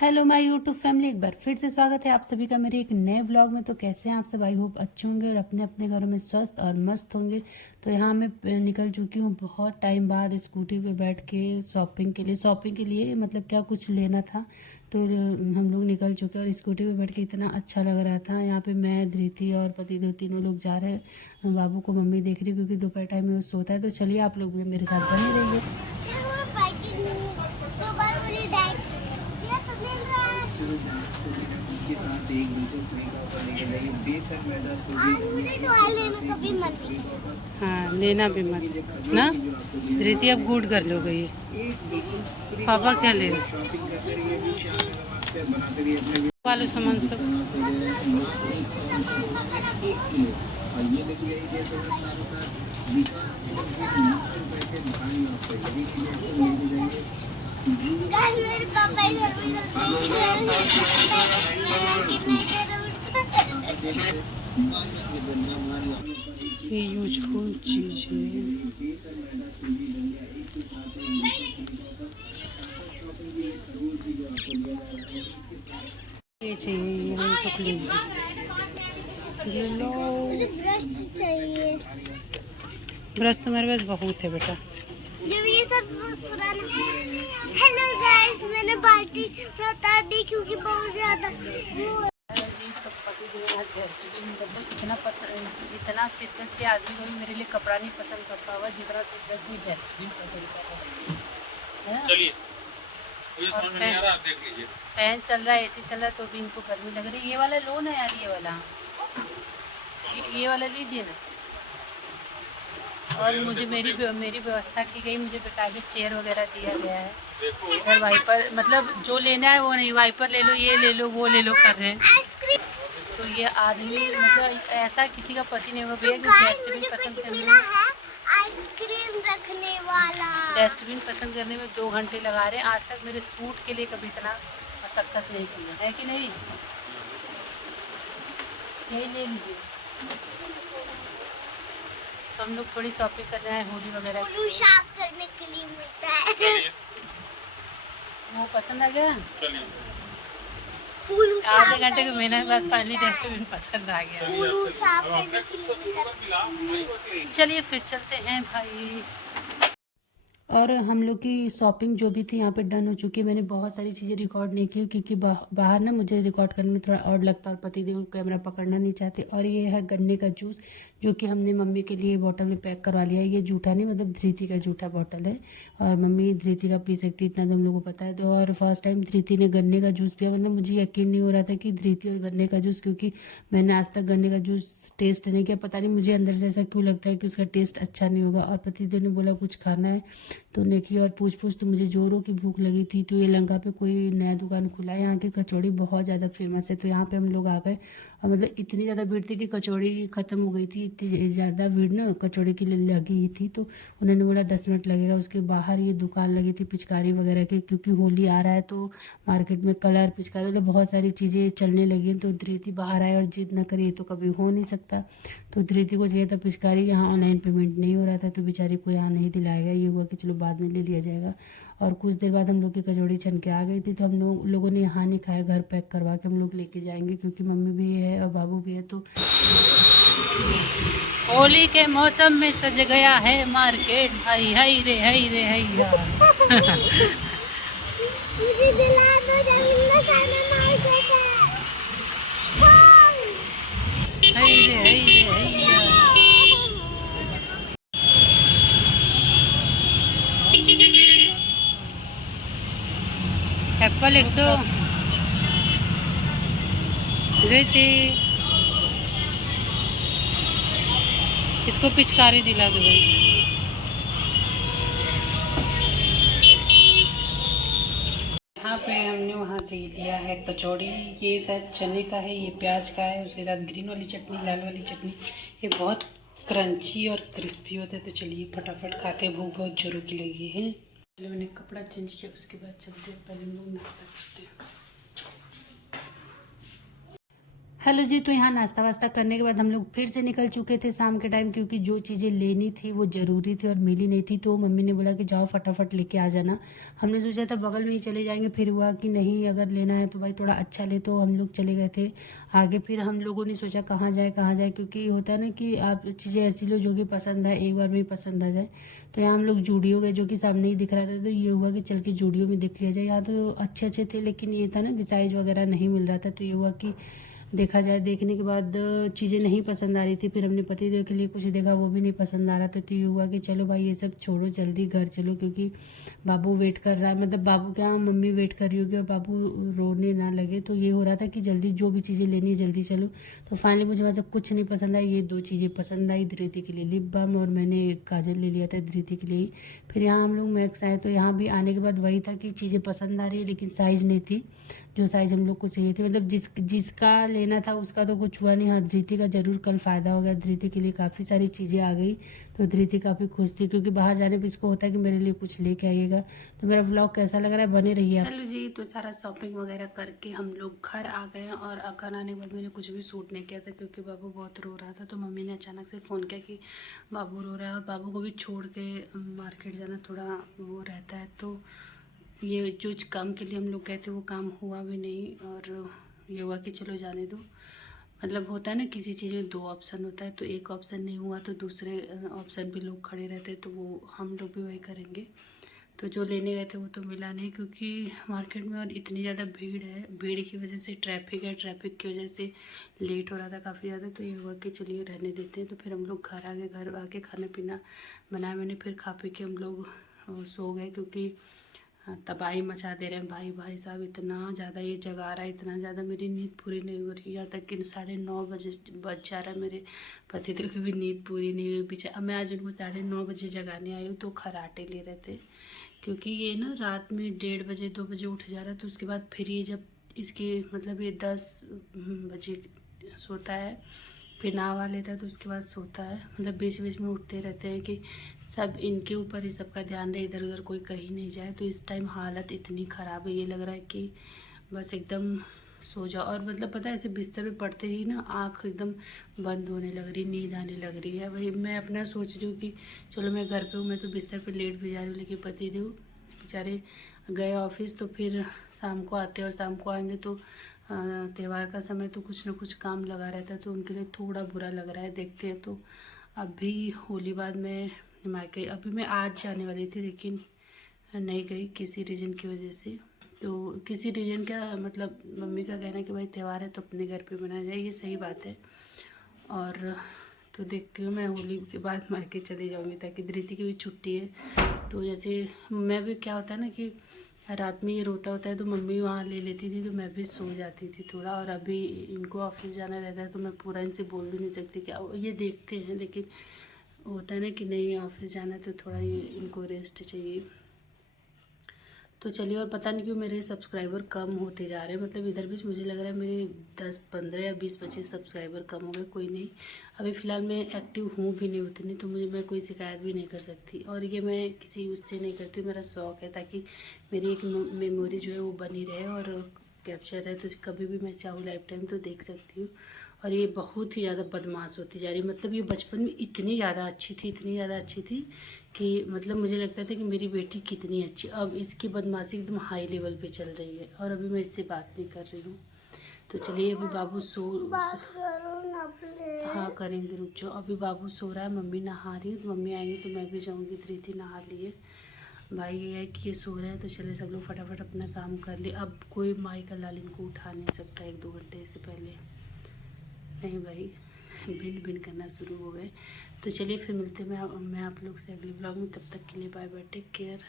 Hello my YouTube family, एक बार फिर से स्वागत है आप सभी का मेरे एक नए व्लॉग में। तो कैसे हैं आप सब? आई होप अच्छे होंगे और अपने अपने घरों में स्वस्थ और मस्त होंगे। तो यहाँ मैं निकल चुकी हूँ बहुत टाइम बाद स्कूटी पे बैठ के शॉपिंग के लिए मतलब क्या कुछ लेना था। तो हम लोग निकल चुके हैं और स्कूटी पे बैठ के इतना अच्छा लग रहा था। यहाँ पे मैं, धृति और पतिदेव तीनों लोग जा रहे हैं। बाबू को मम्मी देख रही क्योंकि दोपहर टाइम में वो सोता है। तो चलिए आप लोग भी मेरे साथ बने रहिए। के साथ एक बिल्कुल फ्री का ऑफर लेके जाइए। बेसन मैदा कभी मन नहीं करता। हाँ, लेना भी मत ना। धृति अब गुड कर लो गई। पापा क्या ले शॉपिंग करते रहिए, भी शाम में नमाज बनाते रहिए अपने वाले सामान सब। और ये देखिए ये साथ दिखा ₹90 के दुकान में आपको ये भी चीजें आपको लेके जाएंगे। मेरे पापा ये यूजफुल चीज है। ये चाहिए, ये टुकड़ी ये लो। मुझे ब्रश चाहिए। ब्रश तो मेरे पास बहुत है बेटा। जब ये सब पुराना। हेलो गाइस, मैंने बाल्टी बता दी क्योंकि बहुत ज्यादा इतना शिद्दत से आदमी को मेरे लिए कपड़ा नहीं पसंद करता होगा जितना शिद्दत से डस्टबिन पसंद करता है। चलिए, फैन चल रहा है, एसी चल रहा है तो भी इनको गर्मी लग रही है। ये वाला लो ना यार, ये वाला लीजिए ना। और मुझे मेरी व्यवस्था की गई, मुझे बेकायदे चेयर वगैरह दिया गया है। इधर वाइपर मतलब जो लेना है वो नहीं, वाइपर ले लो, ये ले लो, वो ले लो कर रहे हैं। तो ये आदमी मतलब ऐसा किसी का पति नहीं होगा भैया कि डस्टबिन पसंद करने में आइसक्रीम रखने वाला पसंद करने में 2 घंटे लगा रहे हैं। आज तक मेरे सूट के लिए कभी इतना मशक्कत नहीं की है कि नहीं। यही ले लीजिए। तो हम लोग थोड़ी शॉपिंग करना है, होली वगैरह साफ करने के लिए मिलता है। वो पसंद आ गया। चलिए, आधे घंटे की मेहनत बाद फाइनली डस्टबिन पसंद आ गया। साफ करने के लिए मिलता है। चलिए फिर चलते हैं भाई। और हम लोग की शॉपिंग जो भी थी यहाँ पे डन हो चुकी है। मैंने बहुत सारी चीज़ें रिकॉर्ड नहीं की क्योंकि बाहर ना मुझे रिकॉर्ड करने में थोड़ा और लगता है और पतिदेव कैमरा पकड़ना नहीं चाहते। और ये है गन्ने का जूस जो कि हमने मम्मी के लिए बोतल में पैक करवा लिया है। ये जूठा नहीं, मतलब धृति का जूठा बोतल है और मम्मी धृति का पी सकती है, इतना तो हम लोग को पता है। तो और फर्स्ट टाइम धृति ने गन्ने का जूस पिया। मतलब मुझे यकीन नहीं हो रहा था कि धृति और गन्ने का जूस, क्योंकि मैंने आज तक गन्ने का जूस टेस्ट नहीं किया। पता नहीं मुझे अंदर से ऐसा क्यों लगता है कि उसका टेस्ट अच्छा नहीं होगा। और पतिदेव ने बोला कुछ खाना है तो नेकी और पूछ तो मुझे जोरों की भूख लगी थी। तो ये लंका पे कोई नया दुकान खुला है, यहाँ की कचौड़ी बहुत ज़्यादा फेमस है। तो यहाँ पे हम लोग आ गए और मतलब इतनी ज़्यादा भीड़ थी कि कचौड़ी ख़त्म हो गई थी। इतनी ज़्यादा भीड़ ना कचौड़ी के लिए लगी थी। तो उन्होंने बोला 10 मिनट लगेगा। उसके बाहर ये दुकान लगी थी पिचकारी वगैरह की, क्योंकि होली आ रहा है तो मार्केट में कलर पिचकारी मतलब बहुत सारी चीज़ें चलने लगी हैं। तो धृति बाहर आए और जिद ना करिए तो कभी हो नहीं सकता। तो धृति को चाहिए था पिचकारी, यहाँ ऑनलाइन पेमेंट नहीं हो रहा था तो बेचारी को यहाँ नहीं दिलाया गया। ये हुआ कि चलो बाद में ले लिया जाएगा। और कुछ देर बाद हम लोग की कचौड़ी छन के आ गई थी। तो हम लोगों ने यहाँ नहीं खाया, घर पैक करवा के हम लोग लेके जाएंगे क्योंकि मम्मी भी है और बाबू भी है। तो होली के मौसम में सज गया है मार्केट। हाय हाय रे हाय रे हैया। हाय रे हाय रे हैया। एप्पल 100। धृति इसको पिचकारी दिला दो भाई। यहाँ पे हमने वहाँ से लिया है कचौड़ी। ये शायद चने का है, ये प्याज का है, उसके साथ ग्रीन वाली चटनी, लाल वाली चटनी। ये बहुत क्रंची और क्रिस्पी होता है। तो चलिए फटाफट खाते हैं, भूख बहुत जोरों की लगी है। पहले मैंने कपड़ा चेंज किया, उसके बाद चलते हैं, पहले हम लोग नाश्ता करते हैं। हेलो जी। तो यहाँ नाश्ता वास्ता करने के बाद हम लोग फिर से निकल चुके थे शाम के टाइम, क्योंकि जो चीज़ें लेनी थी वो ज़रूरी थी और मिली नहीं थी। तो मम्मी ने बोला कि जाओ फटाफट लेके आ जाना। हमने सोचा था बगल में ही चले जाएंगे, फिर हुआ कि नहीं, अगर लेना है तो भाई थोड़ा अच्छा ले। तो हम लोग चले गए थे आगे। फिर हम लोगों ने सोचा कहाँ जाए, क्योंकि होता है ना कि आप चीज़ें ऐसी लो जो कि पसंद है, एक बार में ही पसंद आ जाए। तो यहाँ हम लोग जूडियो गए, जो कि सामने ही दिख रहा था। तो ये हुआ कि चल के जूडियो में देख लिया जाए। यहाँ तो अच्छे अच्छे थे, लेकिन ये था ना कि साइज़ वगैरह नहीं मिल रहा था। तो ये हुआ कि देखा जाए, देखने के बाद चीज़ें नहीं पसंद आ रही थी। फिर हमने पति देव के लिए कुछ देखा, वो भी नहीं पसंद आ रहा था। तो ये हुआ कि चलो भाई ये सब छोड़ो, जल्दी घर चलो, क्योंकि बाबू वेट कर रहा है। मतलब बाबू क्या, मम्मी वेट कर रही होगी और बाबू रोने ना लगे। तो ये हो रहा था कि जल्दी जो भी चीज़ें लेनी है जल्दी चलो। तो फाइनली मुझे मतलब कुछ नहीं पसंद आई। ये 2 चीज़ें पसंद आई, धृति के लिए लिप बाम और मैंने काजल ले लिया था धृति के लिए। फिर यहाँ हम लोग मैक्स आए। तो यहाँ भी आने के बाद वही था कि चीज़ें पसंद आ रही है, लेकिन साइज़ नहीं थी जो साइज़ हम लोग को चाहिए थी। मतलब जिसका लेना था उसका तो कुछ हुआ नहीं। हाँ, धृति का ज़रूर कल फ़ायदा हो गया। धृति के लिए काफ़ी सारी चीज़ें आ गई, तो धृति काफ़ी खुश थी, क्योंकि बाहर जाने पर इसको होता है कि मेरे लिए कुछ लेके आइएगा। तो मेरा व्लॉग कैसा लग रहा है, बने रहिए आप। हेलो जी। तो सारा शॉपिंग वगैरह करके हम लोग घर आ गए, और घर आने के बाद मैंने कुछ भी सूट नहीं किया था, क्योंकि बाबू बहुत रो रहा था। तो मम्मी ने अचानक से फ़ोन किया कि बाबू रो रहा है और बाबू को भी छोड़ के मार्केट जाना थोड़ा वो रहता है। तो ये जो काम के लिए हम लोग गए थे वो काम हुआ भी नहीं, और ये हुआ कि चलो जाने दो। मतलब होता है ना, किसी चीज़ में 2 ऑप्शन होता है, तो एक ऑप्शन नहीं हुआ तो दूसरे ऑप्शन पे लोग खड़े रहते हैं। तो वो हम लोग भी वही करेंगे। तो जो लेने गए थे वो तो मिला नहीं, क्योंकि मार्केट में और इतनी ज़्यादा भीड़ है। भीड़ की वजह से ट्रैफिक है, ट्रैफिक की वजह से लेट हो रहा था काफ़ी ज़्यादा। तो ये हुआ कि चलिए रहने देते हैं। तो फिर हम लोग घर आ गए। घर आके खाना पीना बनाया मैंने। फिर खा पी के हम लोग सो गए, क्योंकि तबाही मचा दे रहे हैं भाई साहब। इतना ज़्यादा ये जगा रहा है, इतना ज़्यादा मेरी नींद पूरी नहीं हो रही। यहाँ तक कि 9:30 बजे बज जा रहा है। मेरे पतिदेव की भी नींद पूरी नहीं हुई पीछे। अब मैं आज उनको 9:30 बजे जगाने आई हूँ, तो खर्राटे ले रहे थे, क्योंकि ये ना रात में 1:30 बजे 2 बजे उठ जा रहा है। तो उसके बाद फिर ये जब इसकी मतलब ये 10 बजे सोता है, फिर नहा लेता है, तो उसके बाद सोता है। मतलब बीच बीच में उठते रहते हैं कि सब इनके ऊपर ही सबका ध्यान रहे, इधर उधर कोई कहीं नहीं जाए। तो इस टाइम हालत इतनी ख़राब है, ये लग रहा है कि बस एकदम सो जाओ। और मतलब पता है, ऐसे बिस्तर पे पड़ते ही ना आँख एकदम बंद होने लग रही, नींद आने लग रही है। वही मैं अपना सोच रही हूँ कि चलो मैं घर पे हूँ, मैं तो बिस्तर पे लेट भी जा रही हूँ, लेकिन पतिदेव बेचारे गए ऑफिस। तो फिर शाम को आते, और शाम को आएंगे तो त्यौहार का समय तो कुछ ना कुछ काम लगा रहता है। तो उनके लिए थोड़ा बुरा लग रहा है, देखते हैं। तो अभी होली बाद मैं मायके, अभी मैं आज जाने वाली थी, लेकिन नहीं गई किसी रीज़न की वजह से। तो किसी रीज़न का मतलब मम्मी का कहना है कि भाई त्यौहार है तो अपने घर पे मनाया जाए, ये सही बात है। और तो देखती हूँ, मैं होली के बाद मायके चली जाऊँगी, ताकि धृति की भी छुट्टी है। तो जैसे मैं भी, क्या होता है ना कि रात में ये रोता होता है तो मम्मी वहाँ ले लेती थी, तो मैं भी सो जाती थी थोड़ा। और अभी इनको ऑफिस जाना रहता है, तो मैं पूरा इनसे बोल भी नहीं सकती क्या ये देखते हैं, लेकिन होता है ना कि नहीं ऑफिस जाना है तो थोड़ा ये इनको रेस्ट चाहिए। तो चलिए, और पता नहीं क्यों मेरे सब्सक्राइबर कम होते जा रहे हैं। मतलब इधर भी मुझे लग रहा है मेरे 10, 15 या 20, 25 सब्सक्राइबर कम हो गए। कोई नहीं, अभी फ़िलहाल मैं एक्टिव हूँ भी नहीं उतनी, तो मैं कोई शिकायत भी नहीं कर सकती। और ये मैं किसी उससे नहीं करती, मेरा शौक़ है, ताकि मेरी एक मेमोरी जो है वो बनी रहे और कैप्चर है। तो कभी भी मैं चाहूँ लाइफ टाइम तो देख सकती हूँ। और ये बहुत ही ज़्यादा बदमाश होती जा रही। मतलब ये बचपन में इतनी ज़्यादा अच्छी थी, इतनी ज़्यादा अच्छी थी कि मतलब मुझे लगता था कि मेरी बेटी कितनी अच्छी। अब इसकी बदमाशी एकदम हाई लेवल पे चल रही है, और अभी मैं इससे बात नहीं कर रही हूँ। तो चलिए, अभी बाबू बात करो ना प्लीज। हाँ करेंगे, रुक जाओ। अभी बाबू सो रहा है, मम्मी नहा रही है। तो मम्मी आएंगी तो मैं भी जाऊँगी। धृति नहा लिए, भाई ये है कि ये सो रहे हैं, तो चले सब लोग फटाफट अपना काम कर ले। अब कोई माई का लाल इनको उठा नहीं सकता 1-2 घंटे से पहले। नहीं भाई, भिन भिन करना शुरू हो गए। तो चलिए फिर मिलते हैं मैं आप लोग से अगले ब्लॉग में। तब तक के लिए बाय बाय, टेक केयर।